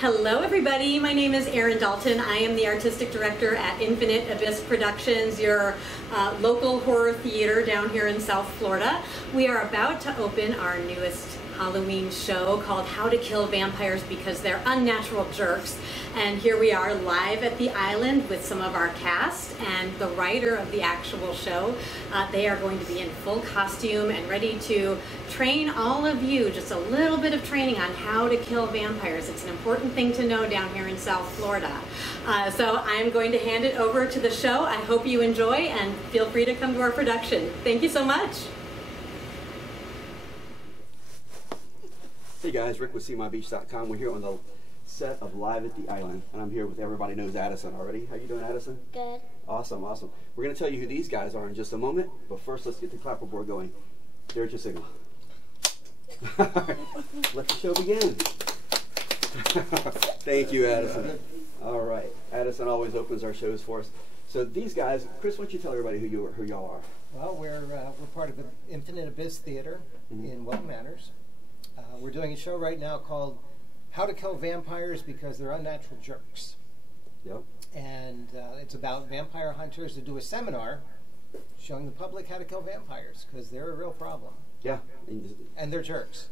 Hello everybody, my name is Erynn Dalton. I am the Artistic Director at Infinite Abyss Productions, your local horror theater down here in South Florida. We are about to open our newest Halloween show called How to Kill Vampires Because They're Unnatural Jerks. And here we are live at the island with some of our cast and the writer of the actual show. They are going to be in full costume and ready to train all of you, just a little bit of training on how to kill vampires. It's an important thing to know down here in South Florida. So I'm going to hand it over to the show. I hope you enjoy and feel free to come to our production. Thank you so much. Hey guys, Rick with SeeMyBeach.com. We're here on the set of Live at the Island, and I'm here with everybody knows Addison already. How you doing, Addison? Good. Awesome, awesome. We're going to tell you who these guys are in just a moment, but first let's get the clapperboard going. There's your signal. Let the show begin. Thank you, Addison. All right, Addison always opens our shows for us. So these guys, Chris, why don't you tell everybody who y'all are? Well, we're part of the Infinite Abyss Theater in Wilton Manners. We're doing a show right now called How to Kill Vampires Because They're Unnatural Jerks. Yep. And it's about vampire hunters who do a seminar showing the public how to kill vampires because they're a real problem. Yeah. And they're jerks.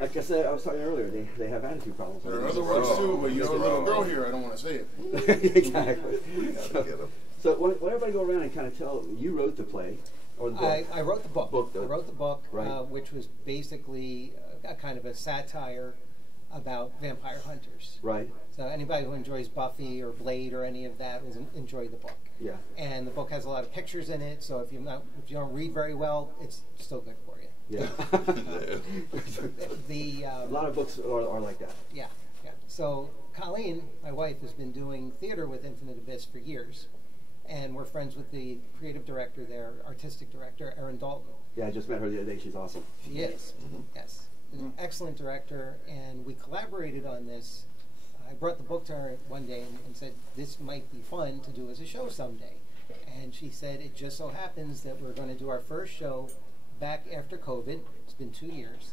Like I said, I was talking earlier, they have attitude problems. There are other words too, but you know a little girl here, I don't want to say it. Exactly. So why don't everybody go around and kind of tell, you wrote the play. Or the book. I wrote the book. I wrote the book, right. Which was basically a kind of a satire about vampire hunters. Right. So anybody who enjoys Buffy or Blade or any of that will enjoy the book. Yeah. And the book has a lot of pictures in it, so if you don't read very well, it's still good for you. Yeah. A lot of books are like that. Yeah. Yeah. So Colleen, my wife, has been doing theater with Infinite Abyss for years. And we're friends with the creative director there, artistic director, Erynn Dalton. Yeah, I just met her the other day. She's awesome. She is, yes. An excellent director, and we collaborated on this. I brought the book to her one day and said, this might be fun to do as a show someday. And she said, it just so happens that we're going to do our first show back after COVID. It's been 2 years.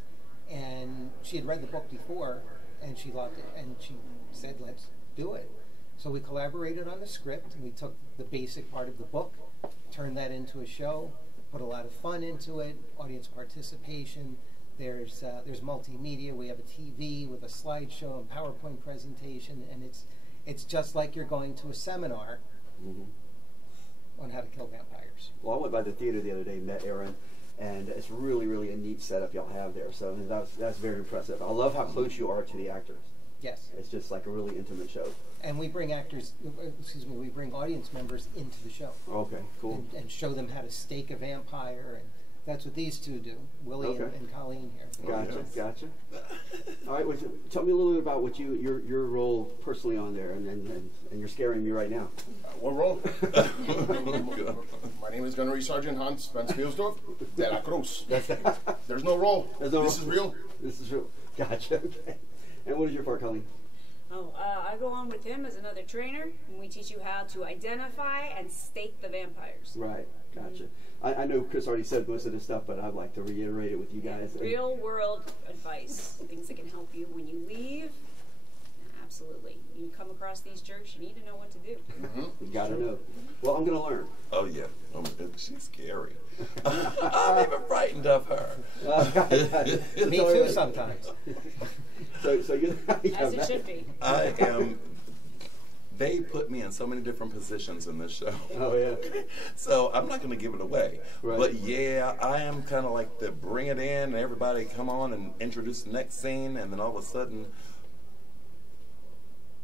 And she had read the book before, and she loved it. And she said, let's do it. So we collaborated on the script, and we took the basic part of the book, turned that into a show, put a lot of fun into it, audience participation. There's multimedia. We have a TV with a slideshow and PowerPoint presentation, and it's just like you're going to a seminar on how to kill vampires. Well, I went by the theater the other day, met Erynn, and it's really, really a neat setup y'all have there. So that's very impressive. I love how close you are to the actors. Yes. It's just like a really intimate show. And we bring we bring audience members into the show. Okay, cool. And show them how to stake a vampire, and that's what these two do, Willie and Colleen here. Gotcha. All right, well, tell me a little bit about what your role personally on there, and you're scaring me right now. What role? My name is Gunnery Sergeant Hans Van Spielsdorf de la Cruz. There's no role. This is real. This is real. Gotcha. Okay. And what is your part, Colleen? Oh, I go on with him as another trainer, and we teach you how to identify and stake the vampires. Right, gotcha. I know Chris already said most of this stuff, but I'd like to reiterate it with you guys. Real world advice, things that can help you when you leave. Absolutely. You come across these jerks, you need to know what to do. You gotta know. Well, I'm gonna learn. Oh yeah, she's scary. I'm even frightened of her. Me too sometimes. So you're as it should be. I am. They put me in so many different positions in this show. Oh yeah. So I'm not going to give it away. Right. But yeah, I am kind of like the bring it in, and everybody come on and introduce the next scene, and then all of a sudden,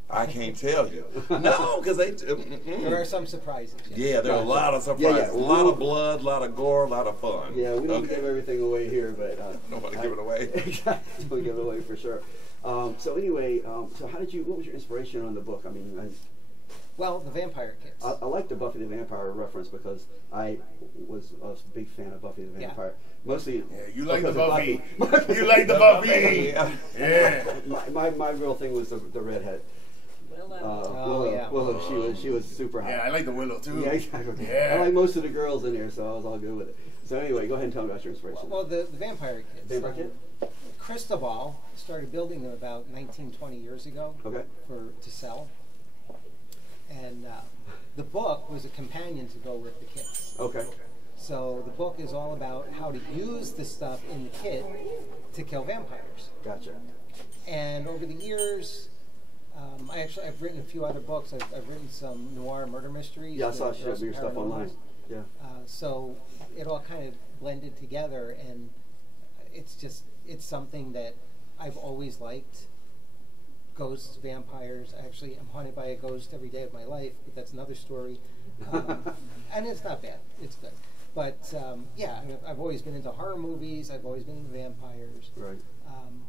I can't tell you. No, because they. There are some surprises. Yeah, there are a lot of surprises. Yeah. A lot of blood, a lot of gore, a lot of fun. Yeah, we don't give everything away here, but don't want to give it away. Exactly, don't give it away for sure. So anyway, so what was your inspiration on the book? I mean, well, the Vampire Kids. I like the Buffy the Vampire reference because I was a big fan of Buffy the Vampire. Mostly, you like the Buffy. You like the Buffy. Yeah. My real thing was the redhead. Willow. She was super hot. Yeah, I like the Willow too. Yeah, exactly. Yeah. I like most of the girls in there, so I was all good with it. So anyway, go ahead and tell me about your inspiration. Well, the Vampire Kids. Vampire Kid? Cristobal started building them about 19, 20 years ago to sell. And the book was a companion to go with the kits. Okay. So the book is all about how to use the stuff in the kit to kill vampires. Gotcha. And over the years, I've written a few other books. I've written some noir murder mysteries. Yeah, I saw your stuff online. Yeah. So it all kind of blended together, and it's something that I've always liked. Ghosts, vampires. Actually, I'm haunted by a ghost every day of my life, but that's another story. And it's not bad. It's good. But yeah, I mean, I've always been into horror movies. I've always been into vampires. Right.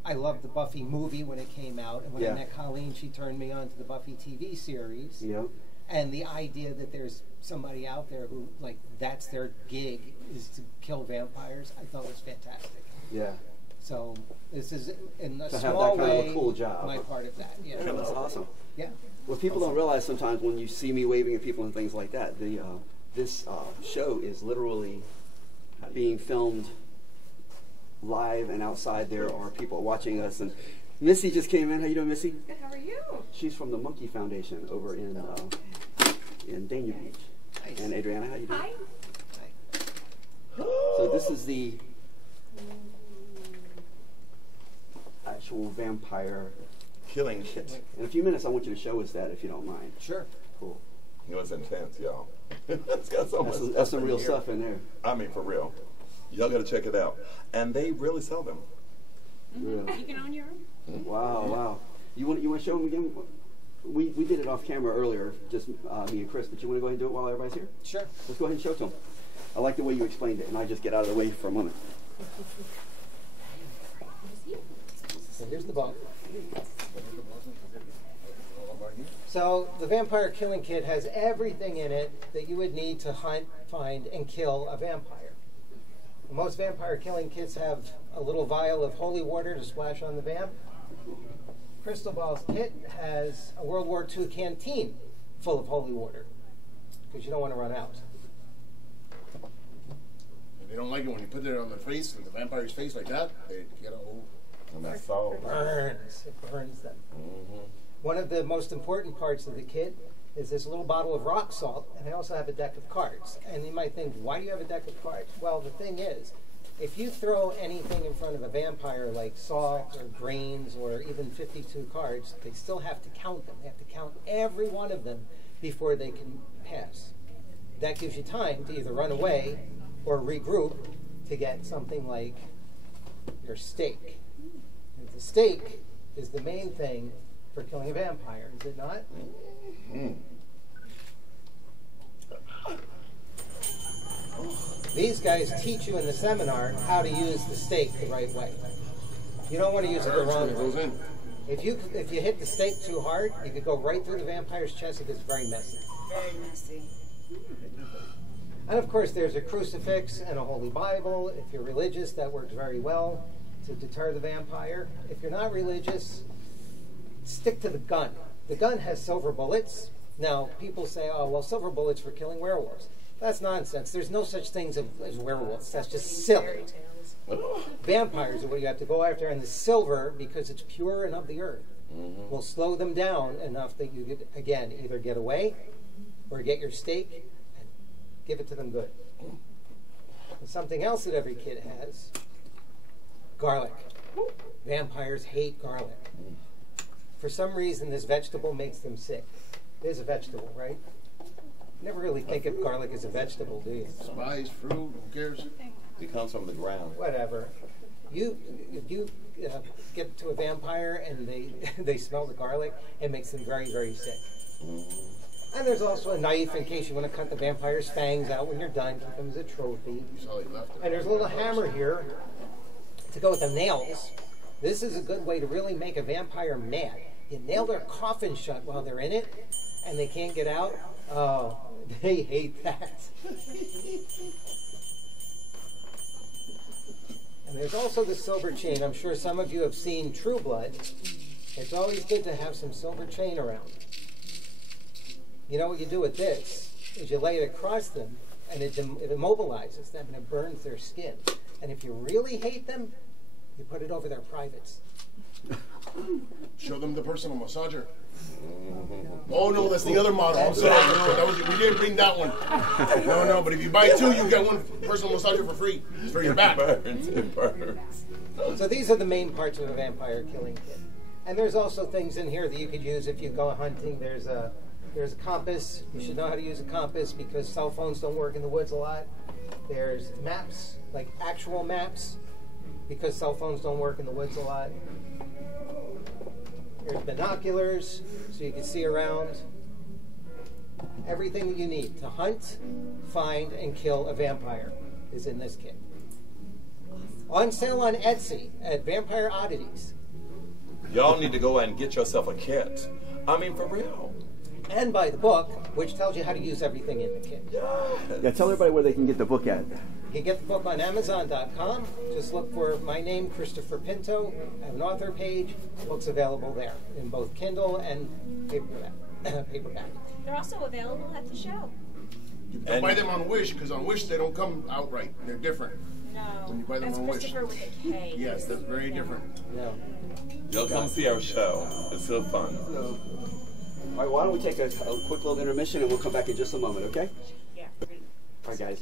I loved the Buffy movie when it came out, and when I met Colleen, she turned me on to the Buffy TV series. Yep. And the idea that there's somebody out there who, like, that's their gig, is to kill vampires, I thought was fantastic. Yeah. So this is, in a to small have that kind way, of a cool job. my part of that. Yeah, That's awesome. Yeah. What people don't realize sometimes when you see me waving at people and things like that, this show is literally being filmed live, and outside there are people watching us. And Missy just came in. How you doing, Missy? Good. How are you? She's from the Monkey Foundation over in Dania Beach. Nice. And Adriana, how you doing? Hi. So this is the actual vampire Killing kit. In a few minutes, I want you to show us that, if you don't mind. Sure. Cool. It was intense, y'all. It's got so much That's some in real here. stuff in there. I mean, for real. Y'all got to check it out. And they really sell them. Really. You can own your own. Wow, wow. You want to show them again? We did it off camera earlier, just me and Chris, but you want to go ahead and do it while everybody's here? Sure. Let's go ahead and show it to them. I like the way you explained it, and I just get out of the way for a moment. So here's the book. So the Vampire Killing Kit has everything in it that you would need to hunt, find, and kill a vampire. Most vampire killing kits have a little vial of holy water to splash on the vamp. Cristobal's kit has a World War II canteen full of holy water, because you don't want to run out. And they don't like it when you put it on the face, on the vampire's face like that. They get all. And that's all. Burns. It burns them. Mm-hmm. One of the most important parts of the kit is this little bottle of rock salt, and I also have a deck of cards. And you might think, why do you have a deck of cards? Well, the thing is, if you throw anything in front of a vampire like salt or grains or even 52 cards, they still have to count them. They have to count every one of them before they can pass. That gives you time to either run away or regroup to get something like your steak. And the steak is the main thing for killing a vampire, is it not? Mm. These guys teach you in the seminar how to use the steak the right way. You don't want to use it the wrong way. If you hit the steak too hard, you could go right through the vampire's chest. It gets very messy. Very messy. And of course, there's a crucifix and a holy Bible. If you're religious, that works very well to deter the vampire. If you're not religious, stick to the gun. The gun has silver bullets. Now, people say, oh, well, silver bullets for killing werewolves. That's nonsense. There's no such things as werewolves. That's just silly. Vampires are what you have to go after, and the silver, because it's pure and of the earth, will slow them down enough that you could, again, either get away or get your steak and give it to them good. And something else that every kid has, garlic. Vampires hate garlic. For some reason, this vegetable makes them sick. It is a vegetable, right? Never really think of garlic as a vegetable, do you? Spice, fruit, who cares? It comes from the ground. Whatever. If you get to a vampire and they smell the garlic, it makes them very, very sick. And there's also a knife in case you want to cut the vampire's fangs out when you're done. Keep them as a trophy. And there's a little hammer here to go with the nails. This is a good way to really make a vampire mad. You nail their coffin shut while they're in it, and they can't get out. Oh, they hate that. And there's also the silver chain. I'm sure some of you have seen True Blood. It's always good to have some silver chain around. You know what you do with this is you lay it across them, and it immobilizes them, and it burns their skin. And if you really hate them, You put it over their privates. Show them the personal massager. Oh no, that's the other model. I'm sorry, no, we didn't bring that one. No, but if you buy 2, you get 1 personal massager for free. It's for your back. It burns. So these are the main parts of a vampire killing kit. And there's also things in here that you could use if you go hunting. There's a compass. You should know how to use a compass because cell phones don't work in the woods a lot. There's maps, like actual maps, because cell phones don't work in the woods a lot. There's binoculars, so you can see around. Everything that you need to hunt, find, and kill a vampire is in this kit. On sale on Etsy at Vampire Oddities. Y'all need to go and get yourself a kit. I mean, for real. And buy the book, which tells you how to use everything in the kit. Yeah, tell everybody where they can get the book at. You can get the book on Amazon.com. Just look for my name, Christopher Pinto. I have an author page. The book's available there in both Kindle and paperback. They're also available at the show. You can buy them on Wish, because on Wish they don't come outright. They're different. No, when you buy them that's on Christopher Wish. with a K. Yes, that's very different. No. Y'all come see our show. It's so fun. So, all right, why don't we take a quick little intermission and we'll come back in just a moment, okay? Yeah. All right, guys.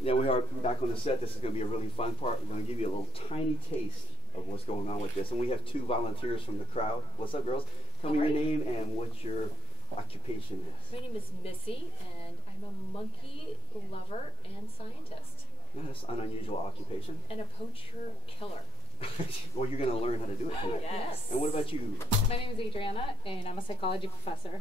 Now we are back on the set. This is going to be a really fun part. We're going to give you a little tiny taste of what's going on with this. And we have 2 volunteers from the crowd. What's up, girls? Tell me your name and what your occupation is. My name is Missy, and I'm a monkey lover and scientist. Yeah, that's an unusual occupation. And a poacher killer. Well, you're going to learn how to do it tonight. Yes. And what about you? My name is Adriana, and I'm a psychology professor.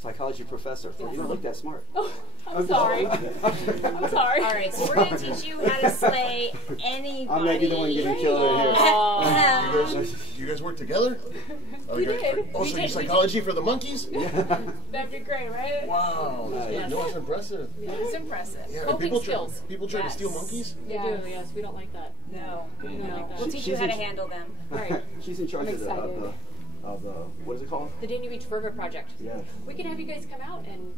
Psychology professor. Yes. You don't look that smart. Oh, I'm sorry. I'm sorry. All right, so we're going to teach you how to slay anybody. I'm not the one getting killed in here. You guys work together? We did. Also, you psychology for the monkeys? That'd be great, right? Wow. Yes. No, it's impressive. It's impressive. Yeah, Coping people skills. People try to steal monkeys? They do, yes. We don't like that. No. We don't like that. We'll teach you how to handle them. Right. She's in charge I'm of the what is it called? The Danny Beach River Project. Yes. We can have you guys come out and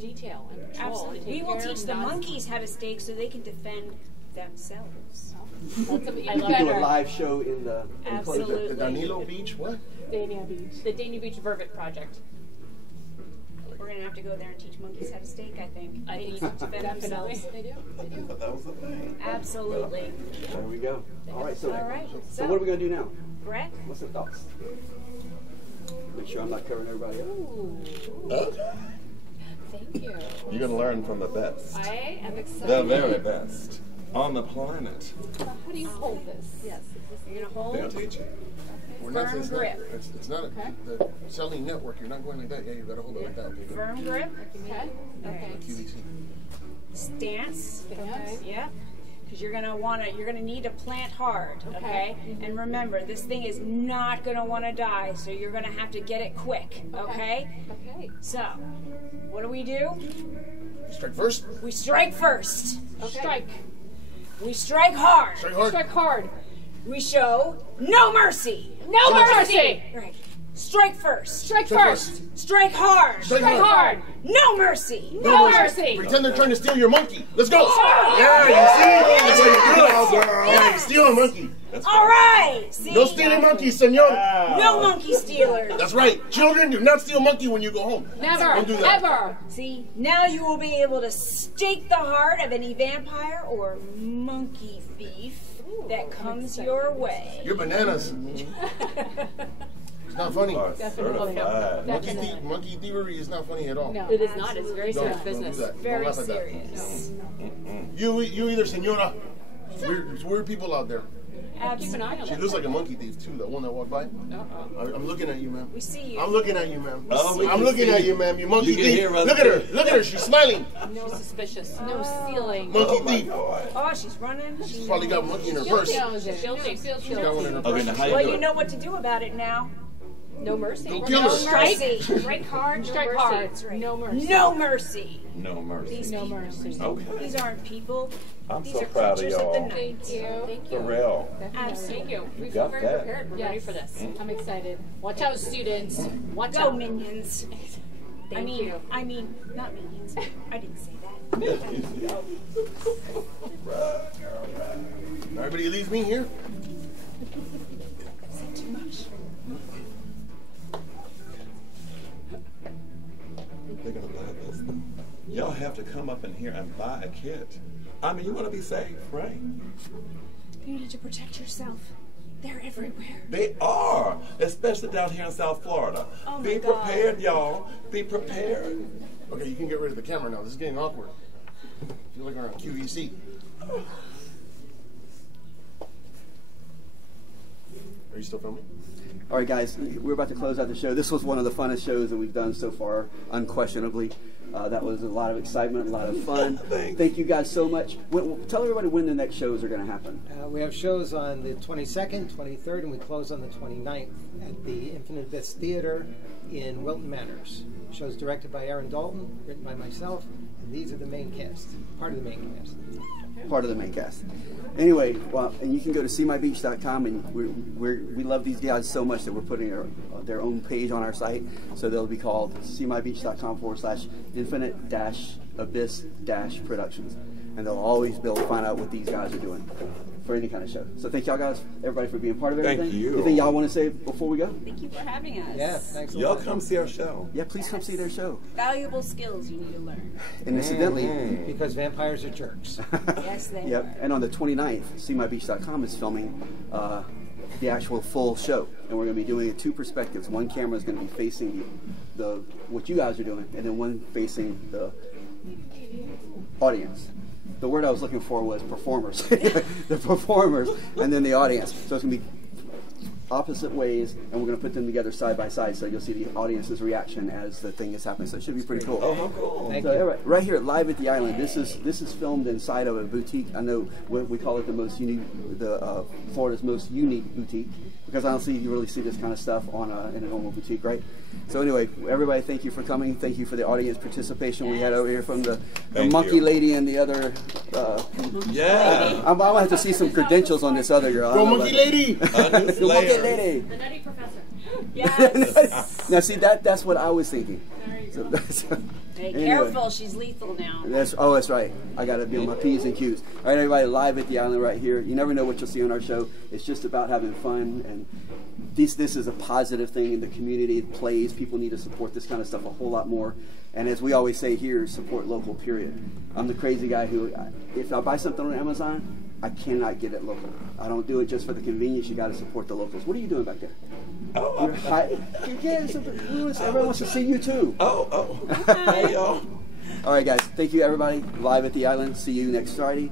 detail and patrol. Absolutely. And We take will care teach of the nuts. monkeys how to stake so they can defend themselves. That's a, You can do a live show in the enclosure. Absolutely. The Danilo Beach, what? Dania Beach. The Danny Beach Vervet Project. We're going to have to go there and teach monkeys how to stake, I think. I They think need to defend definitely. themselves. They do. They do. That was the thing. Absolutely. There we go. All right, so, All right. so what are we going to do now? Brett? What's the thoughts? Make sure I'm not covering everybody up. Ooh. Thank you. You're going to learn from the best. I am excited. The very best on the planet. How do you hold this? Yes. You're going to hold? They'll teach you. We're not, Firm it's not, grip. it's not the selling network. You're not going like that. Yeah, you got to hold it like that. Okay, good. Firm grip. Okay. Okay. QVC. Stance. Okay. Yeah. Because you're gonna need to plant hard, okay? And remember, this thing is not gonna want to die, so you're gonna have to get it quick, okay? Okay. So, what do? Strike first. We strike first. Okay. Strike. We strike hard. Strike hard. Strike hard. We show no mercy. No mercy. Right. Strike first. Strike first. Strike hard. Strike Strike hard. No mercy. No mercy. Pretend they're trying to steal your monkey. Let's go. Yeah, you see? That's how you do it. Yeah, you steal a monkey. All right. See? No stealing monkeys, senor. No monkey stealers. That's right. Children, do not steal monkey when you go home. Never. Don't do that. Ever. See, now you will be able to stake the heart of any vampire or monkey thief that comes your way. You're bananas. It's not funny. Certified. Monkey thievery is not funny at all. No. It is not. It's very serious Don't business. do that. Very Don't laugh at that. serious. You either, senora. There's weird people out there. Keep an eye on She it. looks like a monkey thief too. That one that walked by. I'm looking at you, ma'am. We see you. I'm looking at you, ma'am. Oh, we I'm can looking see at you. you, ma'am. You monkey You can thief. hear us Look at her. too. Look at her. She's smiling. No suspicious. No stealing. Monkey Oh my thief. God. Oh, she's running. She's probably got a monkey in her purse. Knows it. She's got one in her Okay, purse. now how you Well, do you it? know what to do about it now. No mercy. Don't kill her. Mercy. Strike hard. Strike no hard. mercy. No mercy. No mercy. No mercy. No mercy. Okay. These aren't people. I'm These so are proud of creatures of the y'all. night. Thank you. Thank For you. real. Absolutely. Thank you. We feel got very that. prepared. We're ready for this. I'm excited. Watch out, students. Watch Go, out. minions. Thank you. I mean, not minions. I didn't say that. Everybody leaves me here. They're gonna buy this. Y'all have to come up in here and buy a kit. I mean, you want to be safe, right? You need to protect yourself. They're everywhere. They are, especially down here in South Florida. Oh my Be God. prepared, y'all. Be prepared. Okay, you can get rid of the camera now. This is getting awkward. You're looking around QVC. Are you still filming? All right, guys, we're about to close out the show. This was one of the funnest shows that we've done so far, unquestionably. That was a lot of excitement, a lot of fun. Thank you guys so much. Tell everybody when the next shows are going to happen. We have shows on the 22nd, 23rd, and we close on the 29th at the Infinite Abyss Theater in Wilton Manners. Shows directed by Erynn Dalton, written by myself, and these are the main cast, part of the main cast. Part of the main cast. Anyway, well, and you can go to seemybeach.com, and we love these guys so much that we're putting their own page on our site. So they'll be called seemybeach.com/infinite-abyss-productions. And they'll always be able to find out what these guys are doing for any kind of show. So thank y'all guys, everybody, for being part of everything. Thank you. Anything y'all want to say before we go? Thank you for having us. Yeah, thanks a Y'all lot. come see our show. Yeah, please come see their show. Valuable skills you need to learn. And incidentally, Because vampires are jerks. Yes, they yep. are. And on the 29th, seemybeach.com is filming the actual full show, and we're going to be doing it two perspectives. One camera is going to be facing the what you guys are doing, and then one facing the audience. The word I was looking for was performers. The performers, and then the audience. So it's going to be opposite ways, and we're going to put them together side by side, so you'll see the audience's reaction as the thing is happening. So it should be pretty cool. Oh, how cool. Thank So, you. right here, live at the island. This is filmed inside of a boutique. I know we call it the most unique, Florida's most unique boutique, because I don't see you really see this kind of stuff on in a normal boutique, right? So anyway, everybody, thank you for coming. Thank you for the audience participation we had over here from the Thank monkey you. lady and the other. Yeah. I'm gonna have to see some credentials on this other girl. I Go don't know monkey about- lady! The monkey lady. The Nutty Professor. Yes. Now see that's what I was thinking. So, Hey, Anyway. careful, she's lethal now. that's right. I gotta be on my P's and Q's. All right, everybody, live at the island right here. You never know what you'll see on our show. It's just about having fun, and this is a positive thing in the community. It plays. People need to support this kind of stuff a whole lot more. And as we always say here, support local. Period. I'm the crazy guy who, if I buy something on Amazon, I cannot get it local. I don't do it just for the convenience. You got to support the locals. What are you doing back there? Oh, Everyone wants to see you too. oh. Hey, y'all. All right, guys. Thank you, everybody. Live at the island. See you next Friday.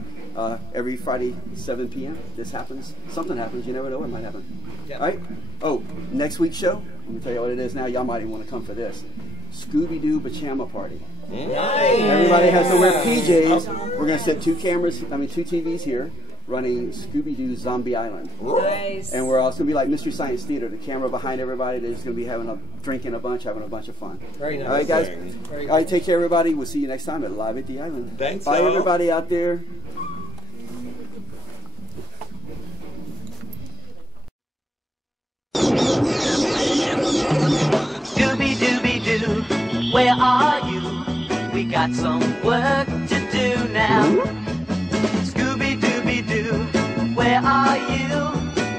Every Friday, 7 p.m. This happens. Something happens. You never know what might happen. Yeah. All right? Oh, next week's show. Let me tell you what it is now. Y'all might even want to come for this. Scooby-Doo Pajama Party. Everybody has to wear PJs. We're going to set two TVs here, running Scooby-Doo Zombie Island. Nice. And we're also going to be like Mystery Science Theater. The camera behind everybody. They're just going to be drinking a bunch, having a bunch of fun. Very nice. All right, guys. Very All right, take care, everybody. We'll see you next time at Live at the Island. Thanks, Bye, y'all. everybody out there. Scooby-Dooby-Doo, where are you? We got some work to do now. Scooby-Dooby-Doo, where are you?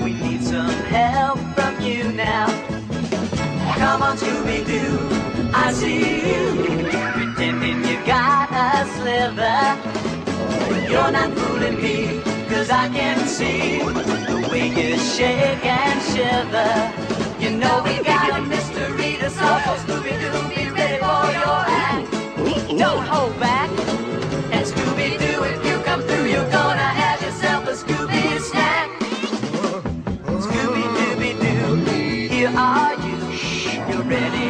We need some help from you now. Come on, Scooby-Doo, I see you, pretending you got a sliver. You're not fooling me, 'cause I can see the way you shake and shiver. You know we got a mystery to solve, so Scooby-Doo, be ready for your act. Don't hold back, and Scooby-Doo, if you come through, you're gonna have yourself a Scooby snack. Scooby-Dooby-Doo, here are you, you're ready